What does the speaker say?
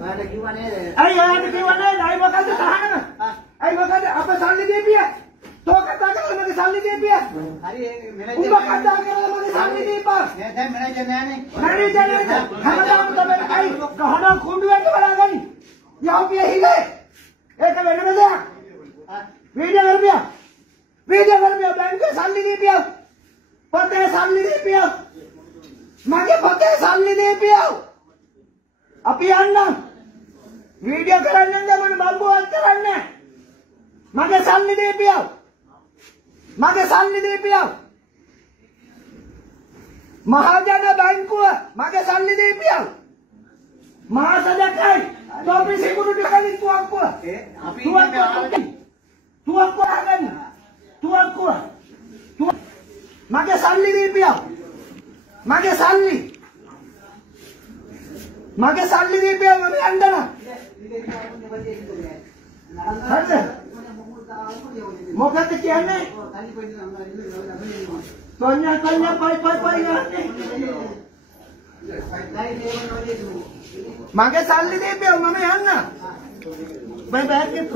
ඔයාලට කිව්වා නේද? අයි ඔයාලට කිව්වා නේද? අයි මොකද්ද තහනම? අයි මොකද්ද අප සල්ලි දීපිය? තෝ කතා කරලා මගේ සල්ලි දීපිය. හරි මේනේජර්. උඹ කතා කරලා මගේ සල්ලි දීපා. දැන් මේනේජර් නෑනේ. මේනේජර් නේද? හැමදාම තමයි අයි ගහන කුඬුවෙන් බලාගනි. යෝපිය හිලේ. ඒක වෙනම දෙයක්. වීඩියෝ කරපියා. වීඩියෝ කරපියා බැංකුවේ සල්ලි දීපියා. පොතේ සල්ලි දීපියා. මගේ පොතේ සල්ලි දීපියා. අපි යන්නම්. වීඩියෝ කරන්නේ නැත්නම් මම බම්බුවක් කරන්නේ. මගේ සල්ලි දීපියා. මගේ සල්ලි දීපියා. මහජන බැංකුව මගේ සල්ලි දීපියා. මාස දෙකයි. තෝපි සිකුරුටි කලින් තුවක්කුව. අපි තුවක්කුව ගන්න. තුවක්කුව. මගේ සල්ලි දීපියා. මගේ සල්ලි. මගේ සල්ලි දීපියා මම යන්න. හරිද? මොකද කියන්නේ? තොඤ්ඤා පයි යන්නේ. මගේ සල්ලි දීපියා මම යන්න. බයි බෑග් එකක්.